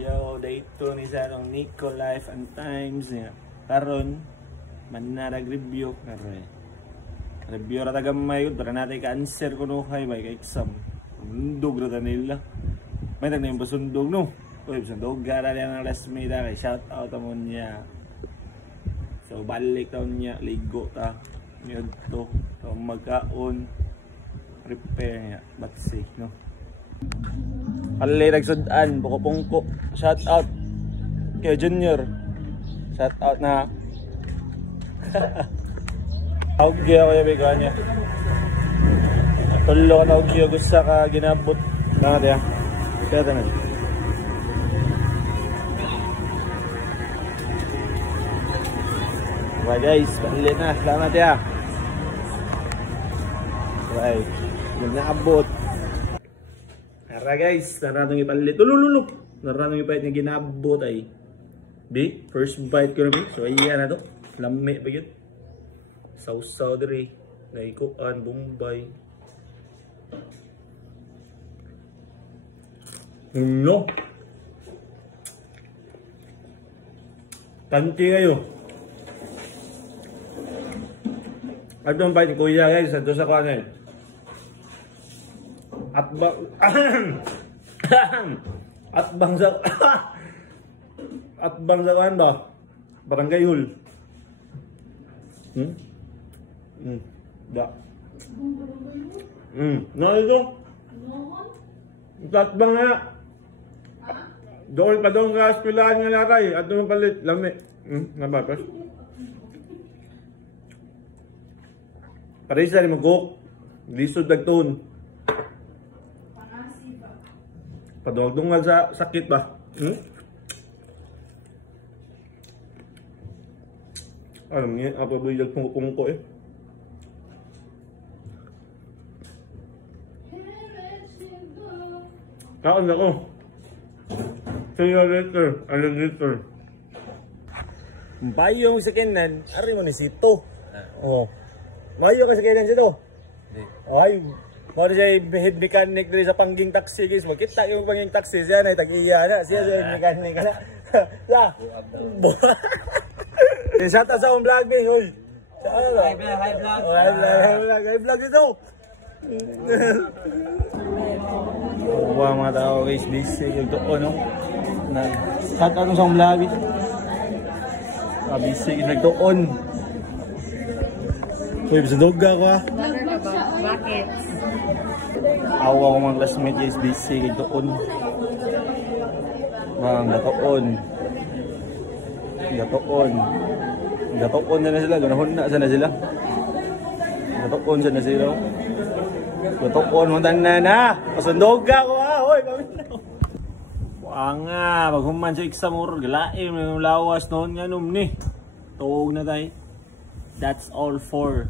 Yo, dayto ni sa atong Nico Life and Times niya. Karon manarag review karon. Review ra tagamay gud para natay ka-answer kuno kay bay ka exam. Sundog ra ta nila. May tag na yung basundog no. Uy, basundog gara lang ang last made kay shout out amon niya. So balik taon niya ligo ta. Yun to. So magkaon prepare niya but safe no. Alay nagsudan, buko-pungko. Shout out kay Junior. Shout out na. Tawag ako yung bigawan niya. Tulo ka tawag yung gusto ka ginabot. Langat ya. Kaya tanag. Diba guys, palit na. Salamat ya. Right. Huwag na abot. Tara guys, naratong ipalit. Tulululuk! Naratong ipalit na ginabot ay. Di, first bite ko namin. So ayan na to. Lami pa yun. Sausaw diri. Naikuan, Bombay. No. Tanti kayo. Ito ang bite ni Kuya guys. Ito sa kanan. At bang sa kan ba? Barangay Hall. Da. No ito. At bang nga. Doon pa doon ka espilahan nga naray. At doon palit. Lami. Nabapas. Parisa rin mag-cook. Lisod nagtun. Padugtungan sa sakit ba? Alam niya, apa ba yung pungko eh? Kaon ako. Alligator. Bayong sa kanan, ari mo ni Sito. Oh. Mayo ka sa kanan Sito. Ay, mao siya head mechanic diri sa Pangging Taxi guys. Makita yung Pangging Taxi siya na tag-iya na. Siya head mechanic na. Sa. Shout out sa akong vlog be, hoy. Hi vlog dito. Wow mga tao guys, busy yung doon no. Shout out sa akong vlog. Busy nagdoon. Uy, bisundog ako ha. Bakit? Awa ko mga classmate guys, busy nagdoon. Gatoon. Gatoon na sila, ganahon na sana sila. Gatoon sana sila. Gatoon, mantan na. Pasundog ka ko ha, hoy, paminaw. Nga, maghuman sa exam oral, galaim na yung lawas noon nga nung ni. Tuog na tayo. That's all for.